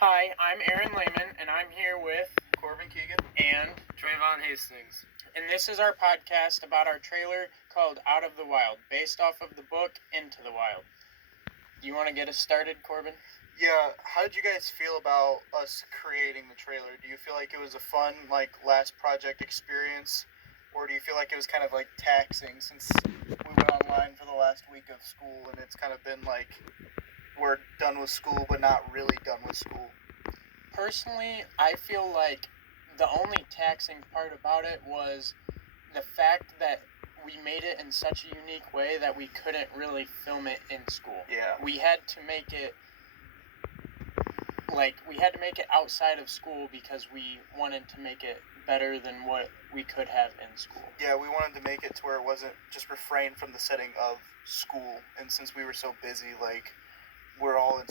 Hi, I'm Aaron Lehman, and I'm here with Corbin Keegan and Trayvon Hastings. And this is our podcast about our trailer called Out of the Wild, based off of the book Into the Wild. Do you want to get us started, Corbin? Yeah, how did you guys feel about us creating the trailer? Do you feel like it was a fun, last project experience? Or do you feel like it was kind of, taxing since we went online for the last week of school and it's kind of been we're done with school but not really done with school? Personally, I feel like the only taxing part about it was the fact that we made it in such a unique way that we couldn't really film it in school. Yeah. We had to make it outside of school because we wanted to make it better than what we could have in school. Yeah, we wanted to make it to where it wasn't just refrained from the setting of school. And since we were so busy, we're all in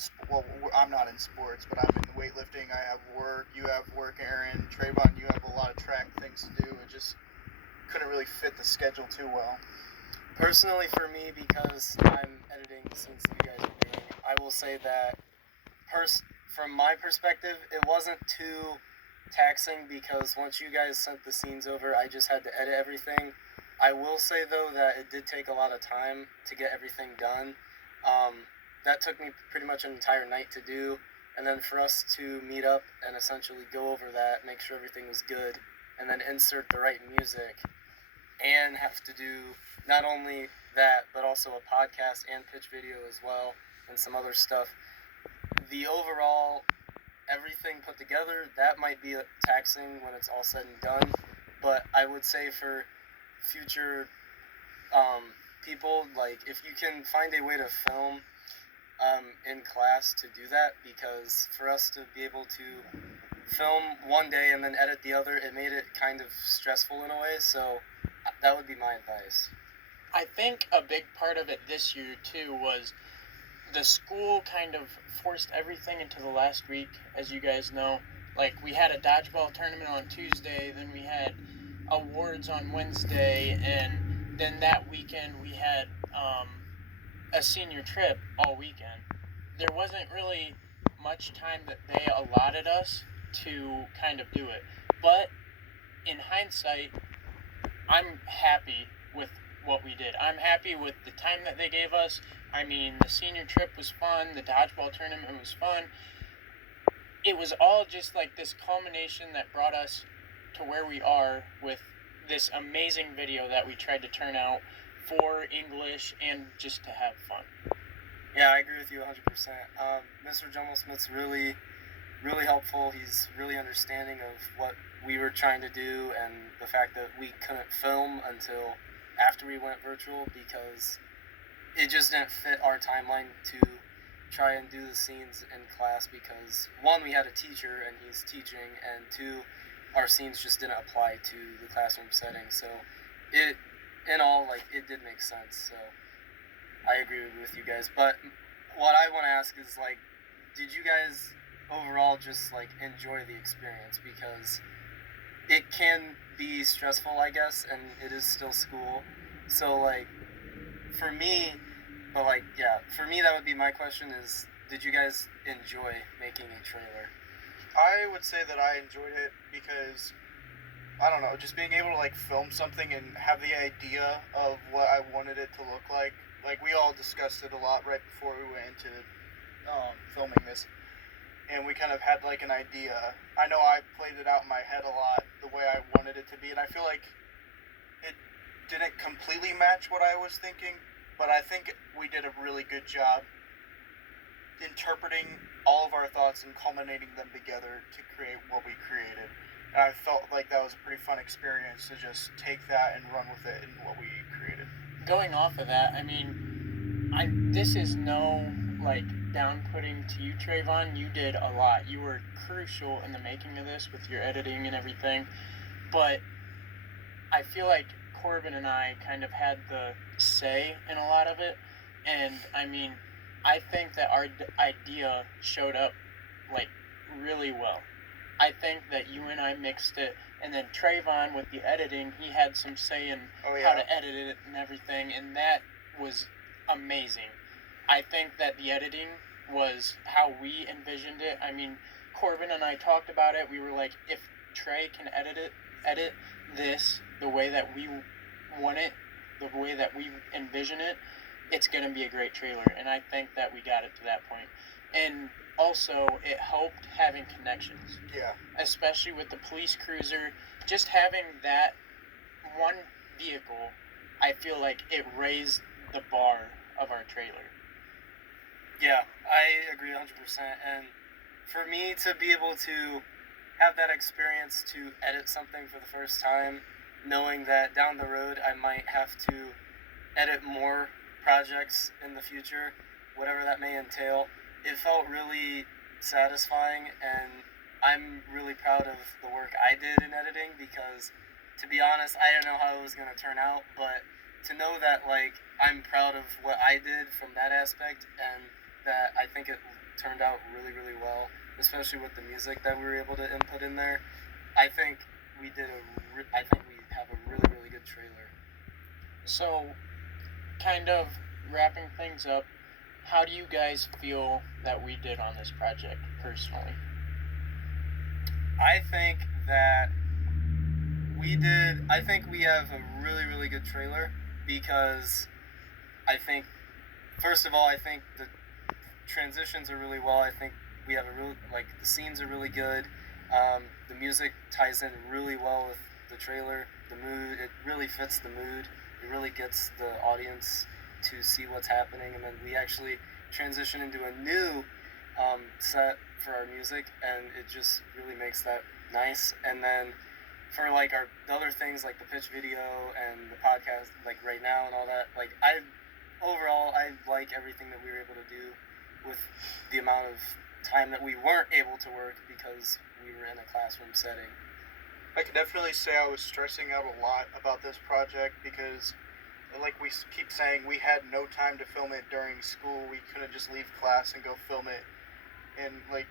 I'm not in sports, but I'm in weightlifting. I have work. You have work, Aaron. Trayvon, you have a lot of track things to do. It just couldn't really fit the schedule too well. Personally, for me, because I'm editing the scenes that you guys are doing, I will say that from my perspective, it wasn't too taxing because once you guys sent the scenes over, I just had to edit everything. I will say, though, that it did take a lot of time to get everything done. That took me pretty much an entire night to do, and then for us to meet up and essentially go over that, make sure everything was good, and then insert the right music, and have to do not only that, but also a podcast and pitch video as well, and some other stuff. The overall, everything put together, that might be taxing when it's all said and done, but I would say for future people, if you can find a way to film in class to do that, because for us to be able to film one day and then edit the other, it made it kind of stressful in a way, so that would be my advice. I think a big part of it this year, too, was the school kind of forced everything into the last week, as you guys know. We had a dodgeball tournament on Tuesday, then we had awards on Wednesday, and then that weekend we had a senior trip all weekend. There wasn't really much time that they allotted us to kind of do it. But in hindsight, I'm happy with what we did. I'm happy with the time that they gave us. I mean, the senior trip was fun. The dodgeball tournament was fun. It was all just this culmination that brought us to where we are with this amazing video that we tried to turn out for English and just to have fun. Yeah, I agree with you 100%. Mr. Jummel Smith's really, really helpful. He's really understanding of what we were trying to do and the fact that we couldn't film until after we went virtual because it just didn't fit our timeline to try and do the scenes in class because, one, we had a teacher and he's teaching, and two, our scenes just didn't apply to the classroom setting. So it did make sense. So I agree with you guys. But what I want to ask is, did you guys overall just, enjoy the experience? Because it can be stressful, I guess, and it is still school. So, for me, that would be my question is, did you guys enjoy making a trailer? I would say that I enjoyed it because, I don't know, just being able to film something and have the idea of what I wanted it to look like. We all discussed it a lot right before we went into filming this, and we kind of had an idea. I know I played it out in my head a lot the way I wanted it to be, and I feel like it didn't completely match what I was thinking, but I think we did a really good job interpreting all of our thoughts and culminating them together to create what we created. And I felt like that was a pretty fun experience to just take that and run with it in what we created. Going off of that, I mean, this is no down-putting to you, Trayvon. You did a lot. You were crucial in the making of this with your editing and everything. But I feel like Corbin and I kind of had the say in a lot of it. And I mean, I think that our idea showed up really well. I think that you and I mixed it, and then Trayvon with the editing, he had some say in how to edit it and everything, and that was amazing. I think that the editing was how we envisioned it. I mean, Corbin and I talked about it. We were like, if Trey can edit this the way that we want it, the way that we envision it, it's going to be a great trailer. And I think that we got it to that point. And also, it helped having connections. Yeah. Especially with the police cruiser. Just having that one vehicle, I feel like it raised the bar of our trailer. Yeah, I agree 100%. And for me to be able to have that experience to edit something for the first time, knowing that down the road I might have to edit more projects in the future, whatever that may entail, it felt really satisfying, and I'm really proud of the work I did in editing because, to be honest, I didn't know how it was going to turn out, but to know that, like, I'm proud of what I did from that aspect, and that I think it turned out really, really well, especially with the music that we were able to input in there. I think we have a really, really good trailer. So, kind of wrapping things up, how do you guys feel that we did on this project personally? I think that I think we have a really, really good trailer because I think, first of all, I think the transitions are really well. I think we have the scenes are really good. The music ties in really well with the trailer. The mood, it really fits the mood. It really gets the audience to see what's happening, and then we actually transition into a new set for our music, and it just really makes that nice. And then for the other things like the pitch video and the podcast, like right now and all that, like I like everything that we were able to do with the amount of time that we weren't able to work because we were in a classroom setting. I can definitely say I was stressing out a lot about this project because, like we keep saying, we had no time to film it during school. We couldn't just leave class and go film it. And, like,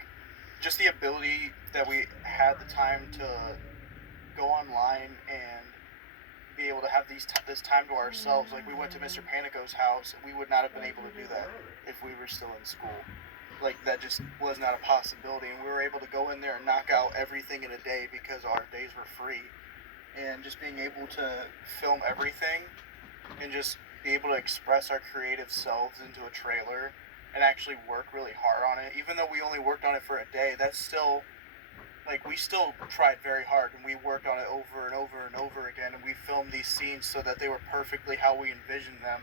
just the ability that we had the time to go online and be able to have this time to ourselves. Like, we went to Mr. Panico's house. We would not have been able to do that if we were still in school. Like, that just was not a possibility. And we were able to go in there and knock out everything in a day because our days were free. And just being able to film everything and just be able to express our creative selves into a trailer and actually work really hard on it. Even though we only worked on it for a day, that's still, like, we still tried very hard, and we worked on it over and over and over again, and we filmed these scenes so that they were perfectly how we envisioned them.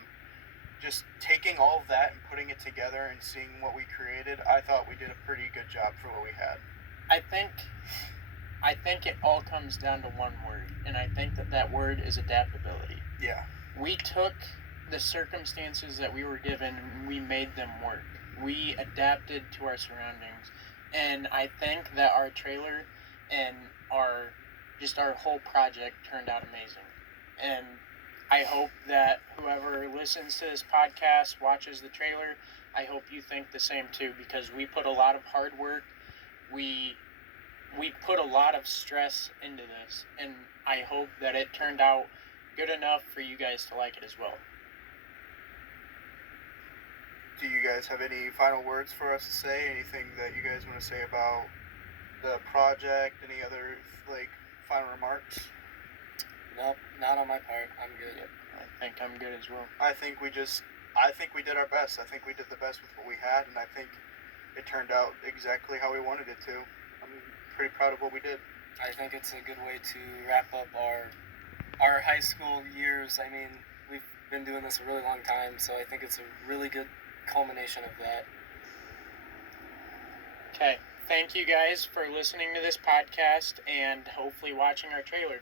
Just taking all of that and putting it together and seeing what we created, I thought we did a pretty good job for what we had. I think it all comes down to one word, and I think that word is adaptability. Yeah. We took the circumstances that we were given and we made them work. We adapted to our surroundings, and I think that our trailer and our whole project turned out amazing. And I hope that whoever listens to this podcast, watches the trailer, I hope you think the same too, because we put a lot of hard work. We put a lot of stress into this, and I hope that it turned out good enough for you guys to like it as well. Do you guys have any final words for us to say? Anything that you guys want to say about the project? Any other, like, final remarks? Nope, not on my part. I'm good. Yep, I think I'm good as well. I think we did our best. I think we did the best with what we had, and I think it turned out exactly how we wanted it to. I'm pretty proud of what we did. I think it's a good way to wrap up our high school years. I mean, we've been doing this a really long time, so I think it's a really good culmination of that. Okay, thank you guys for listening to this podcast and hopefully watching our trailer.